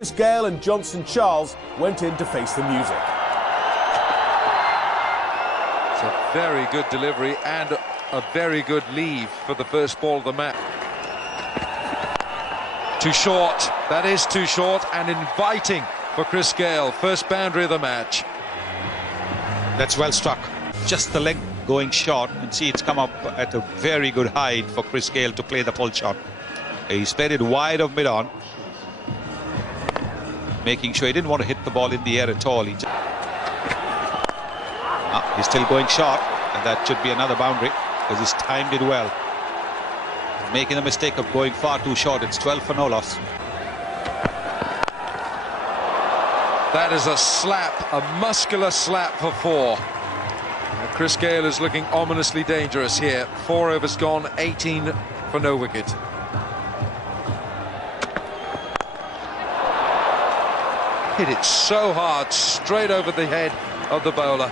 Chris Gayle and Johnson Charles went in to face the music. It's a very good delivery and a very good leave for the first ball of the match. Too short. That is too short and inviting for Chris Gayle. First boundary of the match. That's well struck. Just the leg going short, and see it's come up at a very good height for Chris Gayle to play the pull shot. He's played it wide of mid-on, making sure he didn't want to hit the ball in the air at all. He's still going short, and that should be another boundary because he's timed it well. Making the mistake of going far too short. It's 12 for no loss. That is a slap, a muscular slap for four. Chris Gayle is looking ominously dangerous here. 4 overs gone, 18 for no wicket. Hit it so hard, straight over the head of the bowler.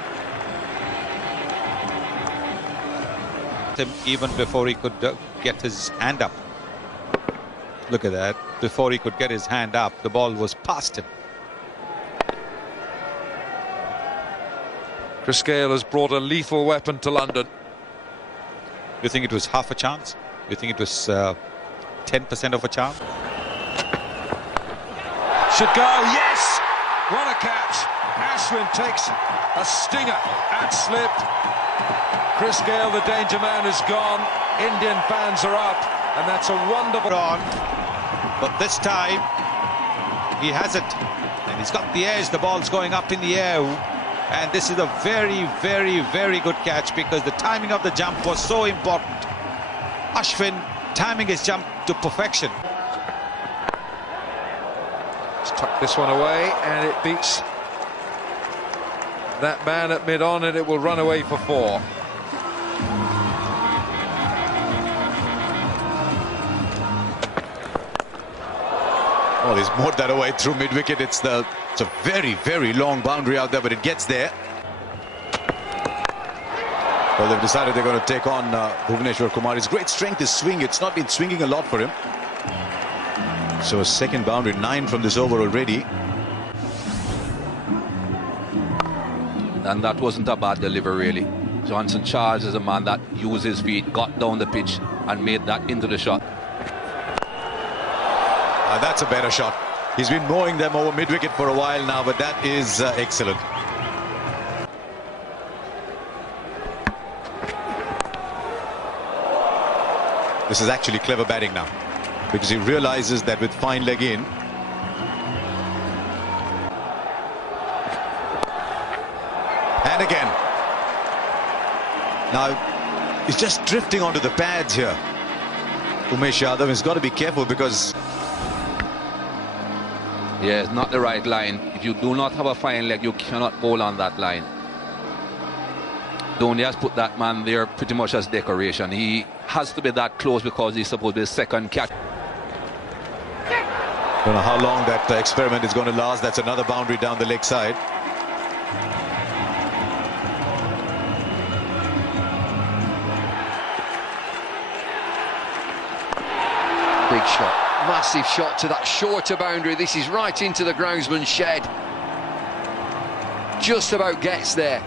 Him even before he could get his hand up. Look at that. Before he could get his hand up, the ball was past him. Chris Gayle has brought a lethal weapon to London. You think it was half a chance? You think it was 10% of a chance? Should go, yes! What a catch! Ashwin takes a stinger and slipped. Chris Gayle, the danger man, is gone. Indian fans are up, and that's a wonderful on. But this time, he has it. And he's got the edge. The ball's going up in the air. And this is a very, very, very good catch because the timing of the jump was so important. Ashwin timing his jump to perfection. Let's tuck this one away, and it beats that man at mid-on, and it will run away for 4. Oh, he's mowed that away through mid-wicket. It's a very, very long boundary out there, but it gets there. Well, they've decided they're going to take on Bhuvneshwar Kumar. His great strength is swing. It's not been swinging a lot for him. So a second boundary, 9 from this over already. And that wasn't a bad delivery, really. Johnson Charles is a man that used his feet, got down the pitch and made that into the shot. That's a better shot. He's been mowing them over mid-wicket for a while now, but that is excellent. This is actually clever batting now, because he realizes that with fine leg in, and again. Now, he's just drifting onto the pads here. Umesh Yadav has got to be careful because... Yeah, it's not the right line. If you do not have a fine leg, you cannot bowl on that line. Dhoni has put that man there pretty much as decoration. He has to be that close because he's supposed to be second catch. Don't know how long that experiment is going to last. That's another boundary down the leg side. Big shot, massive shot to that shorter boundary. This is right into the groundsman's shed. Just about gets there.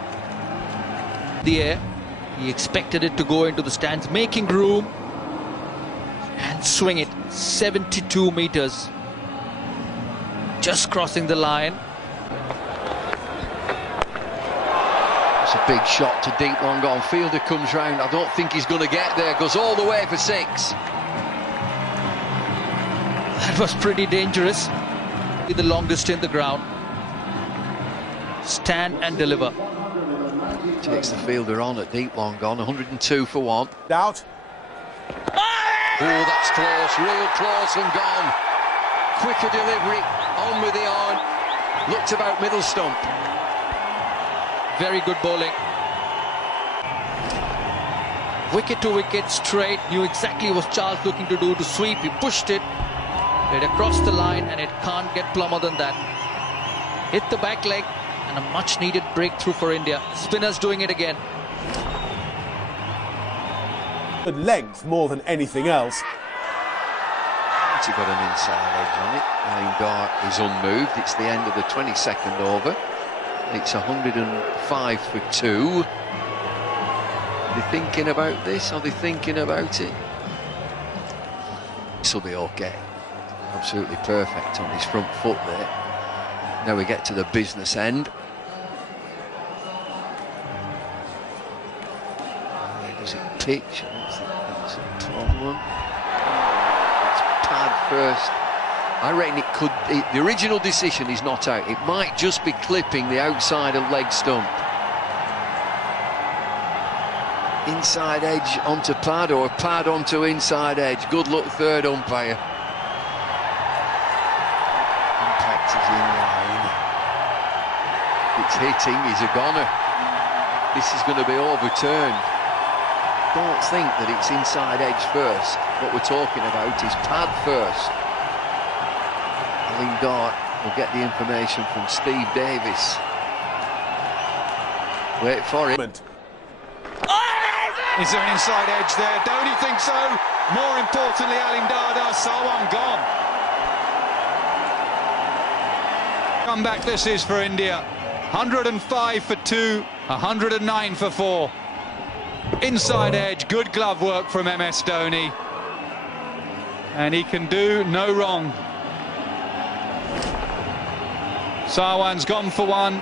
The air, he expected it to go into the stands, making room and swing it 72 meters, just crossing the line. It's a big shot to deep long on. Fielder comes round. I don't think he's going to get there. Goes all the way for 6. That was pretty dangerous. With the longest in the ground. Stand and deliver. Takes the fielder on at deep long gone. 102 for 1. Out. Oh, that's close. Real close and gone. Quicker delivery. On with the arm. Looked about middle stump. Very good bowling. Wicket to wicket straight. Knew exactly what Charles looking to do to sweep. He pushed it. Played across the line, and it can't get plumber than that. Hit the back leg, and a much needed breakthrough for India. Spinners doing it again. Good length more than anything else. plenty got an inside edge on it. Ravindra is unmoved. It's the end of the 22nd over. It's 105 for 2. Are they thinking about this? Are they thinking about it? This will be okay. Absolutely perfect on his front foot there. Now we get to the business end. Where does it pitch? I don't think that's a problem. It's pad first. I reckon it could. The original decision is not out. It might just be clipping the outside of leg stump. Inside edge onto pad or pad onto inside edge. Good luck, third umpire. Impact is in line. It's hitting, he's a goner. This is going to be overturned. Don't think that it's inside edge first. What we're talking about is pad first. Ravindra will get the information from Steve Davis. Wait for it. Is there an inside edge there? Don't you think so? More importantly, Ravindra, Dhawan gone. Comeback this is for India. 105 for 2, 109 for 4. Inside edge, good glove work from MS Dhoni. And he can do no wrong. Dhawan's gone for 1.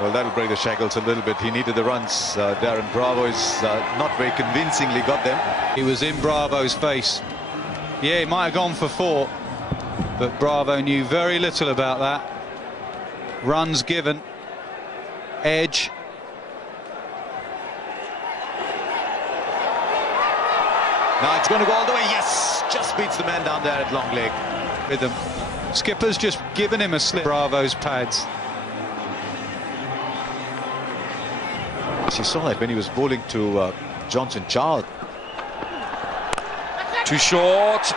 Well, that'll break the shackles a little bit. He needed the runs. Darren Bravo is not very convincingly got them. He was in Bravo's face. Yeah, he might have gone for 4, but Bravo knew very little about that. Runs given. Edge. Now it's going to go all the way. Yes! Just beats the man down there at long leg. With him. Skipper's just given him a slip. Bravo's pads. You saw that when he was bowling to Johnson Charles. Too short,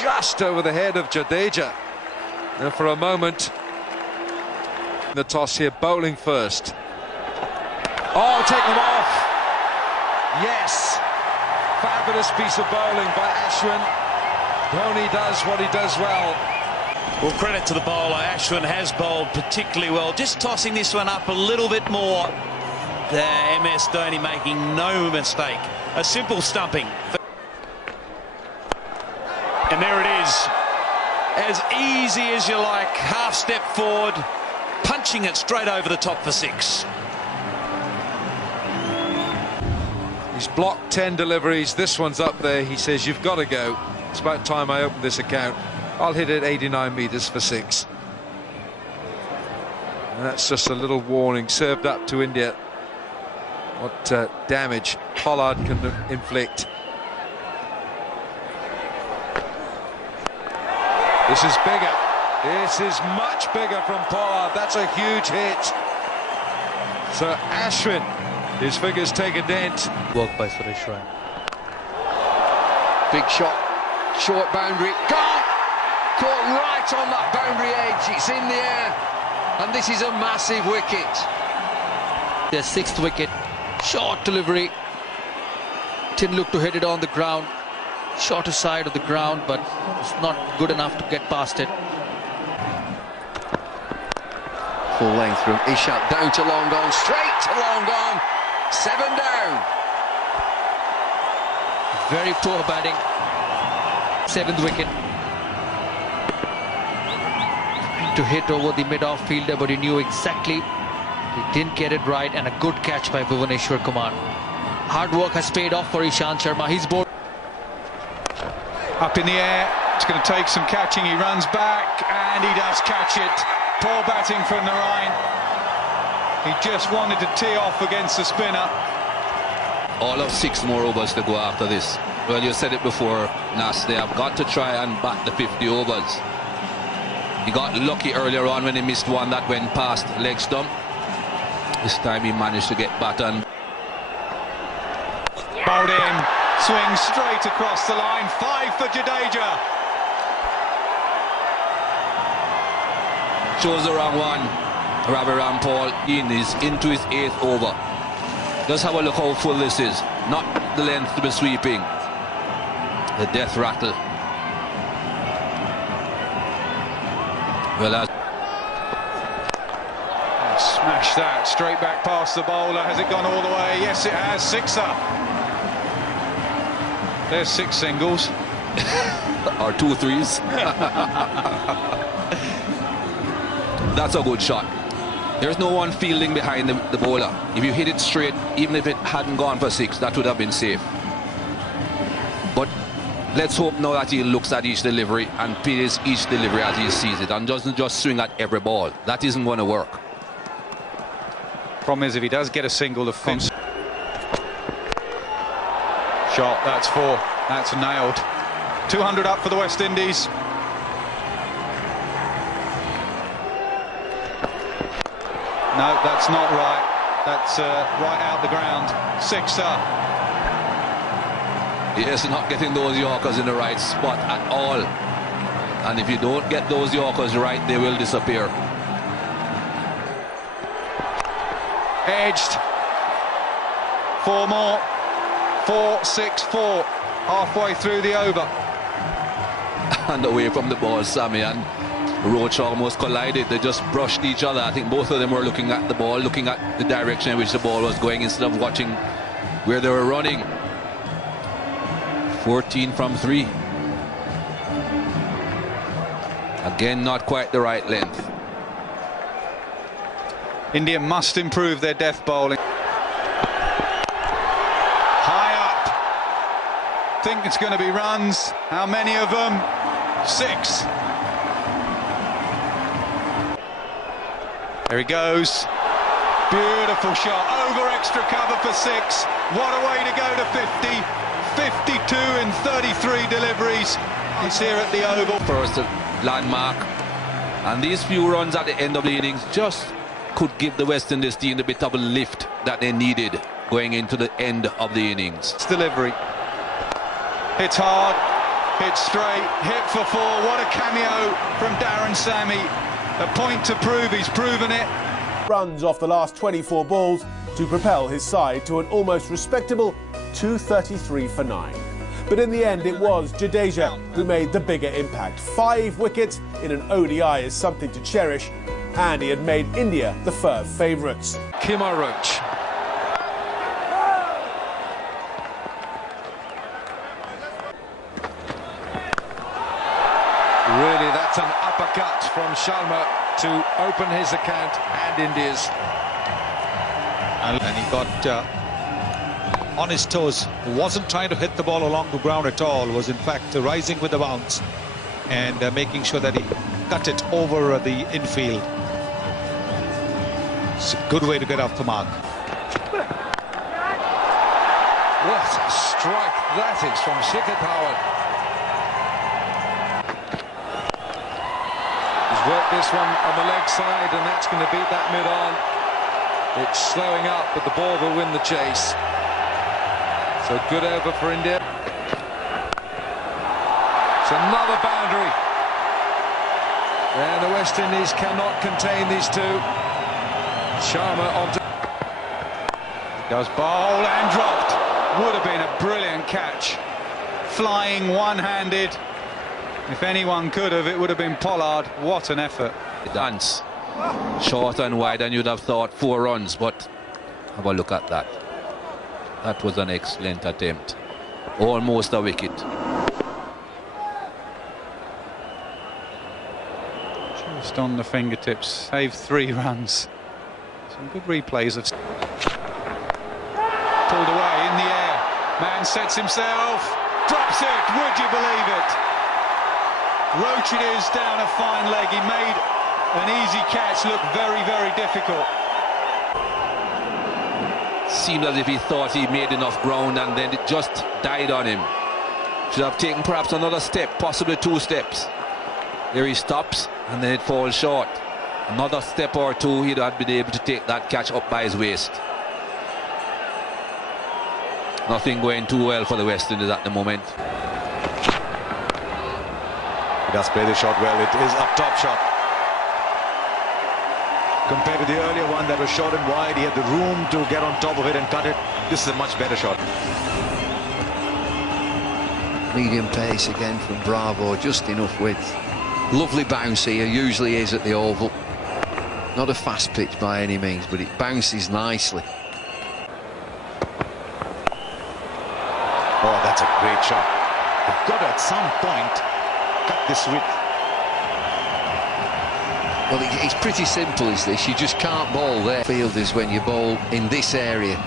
just over the head of Jadeja. And for a moment, the toss here, bowling first. Oh, take them off. Yes, fabulous piece of bowling by Ashwin. Dhoni does what he does well. Well, credit to the bowler. Ashwin has bowled particularly well. Just tossing this one up a little bit more. There, MS Dhoni making no mistake. A simple stumping. And there it is. As easy as you like. Half step forward, punching it straight over the top for 6. He's blocked 10 deliveries. This one's up there. He says, you've got to go. It's about time I open this account. I'll hit it 89 metres for 6. And that's just a little warning served up to India. What damage Pollard can inflict. This is bigger. This is much bigger from Pollard. That's a huge hit. So Ashwin, his figures take a dent. Work by Suresh Raina. Big shot, short boundary, gone! Caught right on that boundary edge. It's in the air, and this is a massive wicket. Their 6th wicket. Short delivery. Didn't look to hit it on the ground. Shorter side of the ground, but it's not good enough to get past it. Full length from Ishaq down to long on, straight to long on. 7 down. Very poor batting. 7th wicket. To hit over the mid-off fielder, but he knew exactly. He didn't get it right, and a good catch by Bhuvneshwar Kumar. Hard work has paid off for Ishant Sharma. He's bowled up in the air. It's going to take some catching. He runs back, and he does catch it. Poor batting from the Rhine. He just wanted to tee off against the spinner. All of 6 more overs to go after this. Well, you said it before, Nas. They have got to try and bat the 50 overs. He got lucky earlier on when he missed one that went past leg stump. This time he managed to get back on. Bowled in, swings straight across the line. 5 for Jadeja. Chose the wrong one. Ravi Rampal is into his 8th over. Just have a look how full this is. Not the length to be sweeping. the death rattle. Well, Smash that straight back past the bowler. Has it gone all the way? Yes, it has. Sixer. There's 6 singles. or 2 threes. That's a good shot. There's no one fielding behind the bowler. If you hit it straight, even if it hadn't gone for 6, that would have been safe. But let's hope now that he looks at each delivery and plays each delivery as he sees it and doesn't just swing at every ball. That isn't going to work. Problem is, if he does get a single, the fence shot, that's 4. That's nailed. 200 up for the West Indies. No, that's not right. That's right out the ground. 6er. Yes, not getting those Yorkers in the right spot at all. And if you don't get those Yorkers right, they will disappear. Edged. 4 more. 4, 6, 4. Halfway through the over. And away from the ball, Sammy and Roach almost collided. They just brushed each other. I think both of them were looking at the ball, looking at the direction in which the ball was going instead of watching where they were running. 14 from 3. Again, not quite the right length. India must improve their death bowling. High up. Think it's going to be runs. How many of them? 6. There he goes. Beautiful shot. Over extra cover for 6. What a way to go to 50. 52 in 33 deliveries. He's here at the Oval. First landmark. And these few runs at the end of the innings just could give the West Indies team a bit of a lift that they needed going into the end of the innings. Delivery. Hits hard, hits straight, hit for 4. What a cameo from Darren Sammy. A point to prove, he's proven it. Runs off the last 24 balls to propel his side to an almost respectable 233 for 9. But in the end, it was Jadeja who made the bigger impact. 5 wickets in an ODI is something to cherish, and he had made India the firm favourites. Kumar Roach. Really, that's an uppercut from Sharma to open his account and India's. And he got on his toes. Wasn't trying to hit the ball along the ground at all. Was in fact rising with the bounce and making sure that he cut it over the infield. It's a good way to get off the mark. What a strike that is from Shikhar Dhawan. He's worked this one on the leg side, and that's going to beat that mid-on. It's slowing up, but the ball will win the chase. So good over for India. It's another boundary. And the West Indies cannot contain these two. Sharma onto... Goes bowl and dropped. Would have been a brilliant catch. Flying one-handed. If anyone could have, it would have been Pollard. What an effort. Dance. Short and wide, and you'd have thought 4 runs, but have a look at that. That was an excellent attempt. Almost a wicket. Just on the fingertips. Saved 3 runs. Some good replays of... Pulled away in the air. Man sets himself. Drops it. Would you believe it? Roach it is down a fine leg. He made an easy catch look very, very difficult. Seemed as if he thought he made enough ground and then it just died on him. Should have taken perhaps another step, possibly 2 steps. There he stops and then it falls short. Another step or 2, he'd have been able to take that catch up by his waist. Nothing going too well for the West Indies at the moment. He does play the shot well. It is up top shot. Compared to the earlier one that was short and wide, he had the room to get on top of it and cut it. This is a much better shot. Medium pace again from Bravo, just enough width. Lovely bounce here, usually is at the Oval. Not a fast pitch by any means, but it bounces nicely. Oh, that's a great shot. You've got to, at some point, cut this width. Well, it's pretty simple, is this? You just can't bowl there. Fielders when you bowl in this area.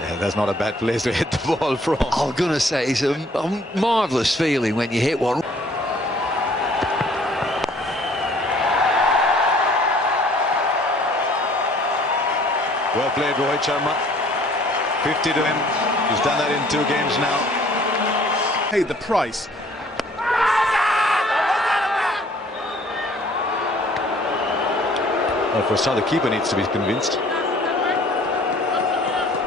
Yeah, that's not a bad place to hit the ball from. I'm gonna say it's a marvellous feeling when you hit one. Well played, Rohit Sharma. 50 to him. He's done that in 2 games now. Paid the price. Well, for a start, the keeper needs to be convinced.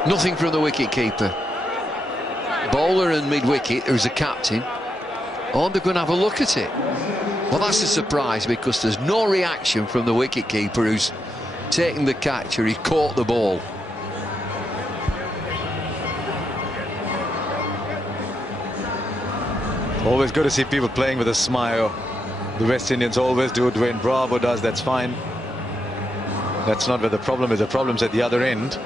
Nothing from the wicket-keeper. Bowler and mid-wicket, who's the captain, oh, they're going to have a look at it. Well, that's a surprise because there's no reaction from the wicket-keeper who's taken the catch or he's caught the ball. Always good to see people playing with a smile. The West Indians always do. Dwayne Bravo does, that's fine. That's not where the problem is. The problem's at the other end.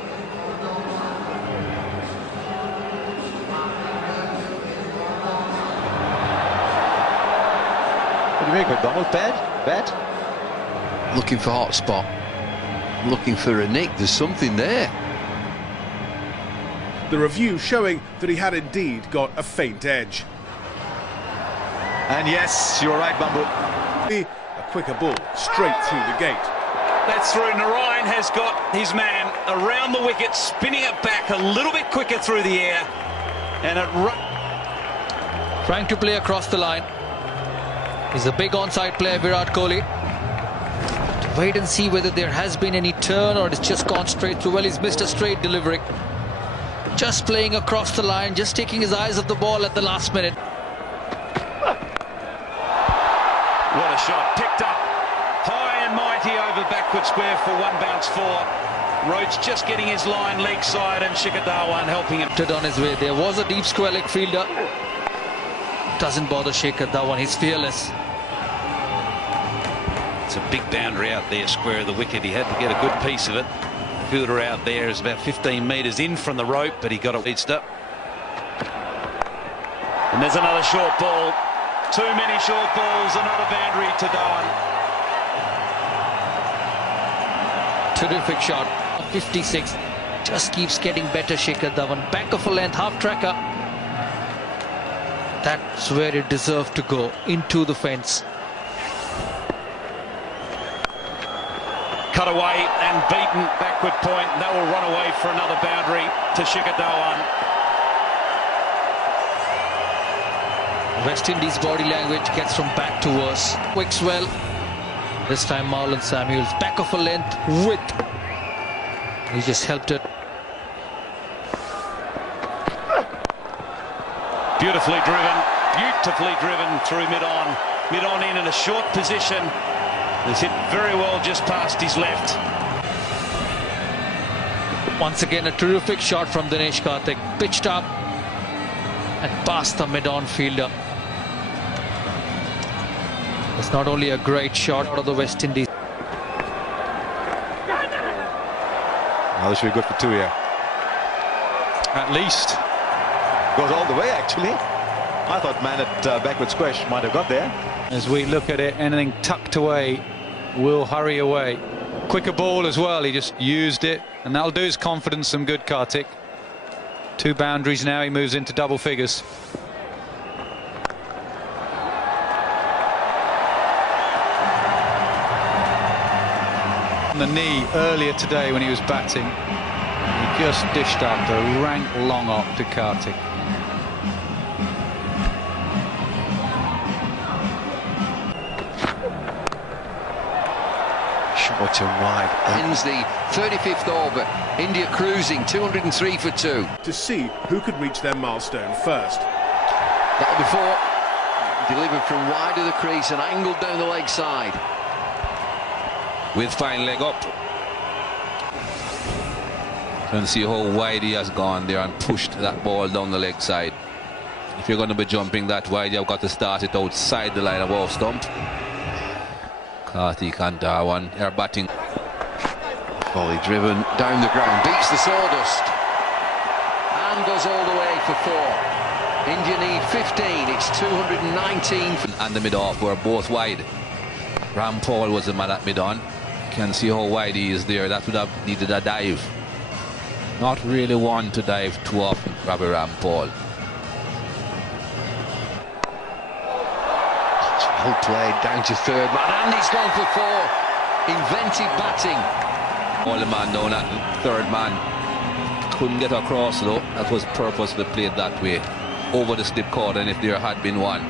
What do you make of it, Donald? Bad? Looking for hot spot. Looking for a nick. There's something there. The review showing that he had indeed got a faint edge. And yes, you're right, Bumble. A quicker ball straight through the gate. That's through. Narayan has got his man around the wicket, spinning it back a little bit quicker through the air. And it... Trying to play across the line. He's a big onside player, Virat Kohli. Wait and see whether there has been any turn or it's just gone straight through. Well, he's missed a straight delivery. Just playing across the line, just taking his eyes off the ball at the last minute. What a shot. Picked up high and mighty over backward square for 1 bounce 4. Roach just getting his line leg side and Shikhar Dhawan helping him. On his way. There was a deep square leg fielder. Doesn't bother Shikhar Dhawan. He's fearless. It's a big boundary out there, square of the wicket. He had to get a good piece of it. The fielder out there is about 15 metres in from the rope, but he got it reached up. And there's another short ball. Too many short balls, another boundary to Dhawan. Terrific shot. 56. Just keeps getting better, Shikhar Dhawan. Back of a length, half tracker. That's where it deserved to go, into the fence. Cut away and beaten, backward point. And that will run away for another boundary to Shikhar Dhawan. West Indies body language gets from bad to worse. Quicks well. This time Marlon Samuels, back of a length, width. He just helped it. Beautifully driven through mid-on. Mid-on in a short position. It's hit very well just past his left. Once again, a terrific shot from Dinesh Karthik. Pitched up and past the mid-on fielder. It's not only a great shot out of the West Indies. Now this should be good for 2 here. At least. Goes all the way, actually. I thought man at backward squash might have got there. As we look at it, anything tucked away will hurry away. Quicker ball as well, he just used it, and that'll do his confidence some good, Karthik. 2 boundaries now, he moves into double figures. On the knee earlier today when he was batting, he just dished up the rank long up to Karthik. Short and wide. Ends the 35th over. India cruising, 203 for 2. To see who could reach their milestone first. That'll be 4. Delivered from wide of the crease and angled down the leg side. With fine leg up. And see how wide he has gone there and pushed that ball down the leg side. If you're going to be jumping that wide, you've got to start it outside the line of off stump. Karthik and Dhawan are batting. Volley driven down the ground, beats the sawdust and goes all the way for 4. India need 15, it's 219. And the mid-off were both wide. Rampal was the man at mid-on. Can see how wide he is there. That would have needed a dive. Not really one to dive too often, Ravi Rampal. Well played down to third man, and he's gone for 4. Inventive batting. All the man down at third man. Couldn't get across though. That was purposely played that way. Over the slip cord, and if there had been one.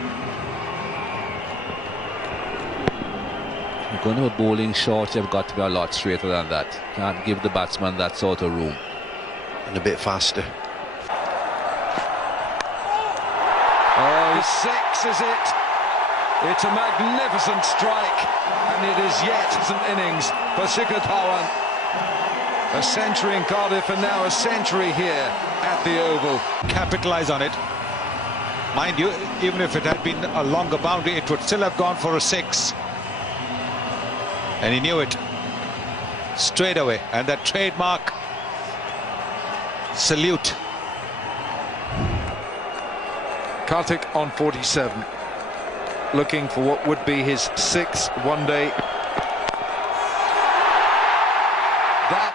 If you're going to a bowling shot, you've got to be a lot straighter than that. Can't give the batsman that sort of room. And a bit faster. Oh, 6 is it? It's a magnificent strike, and it is yet an innings for Shikhar Dhawan. A century in Cardiff, and now a century here at the Oval. Capitalise on it. Mind you, even if it had been a longer boundary, it would still have gone for a 6. And he knew it straight away. And that trademark salute. Karthik on 47, looking for what would be his 6th one-day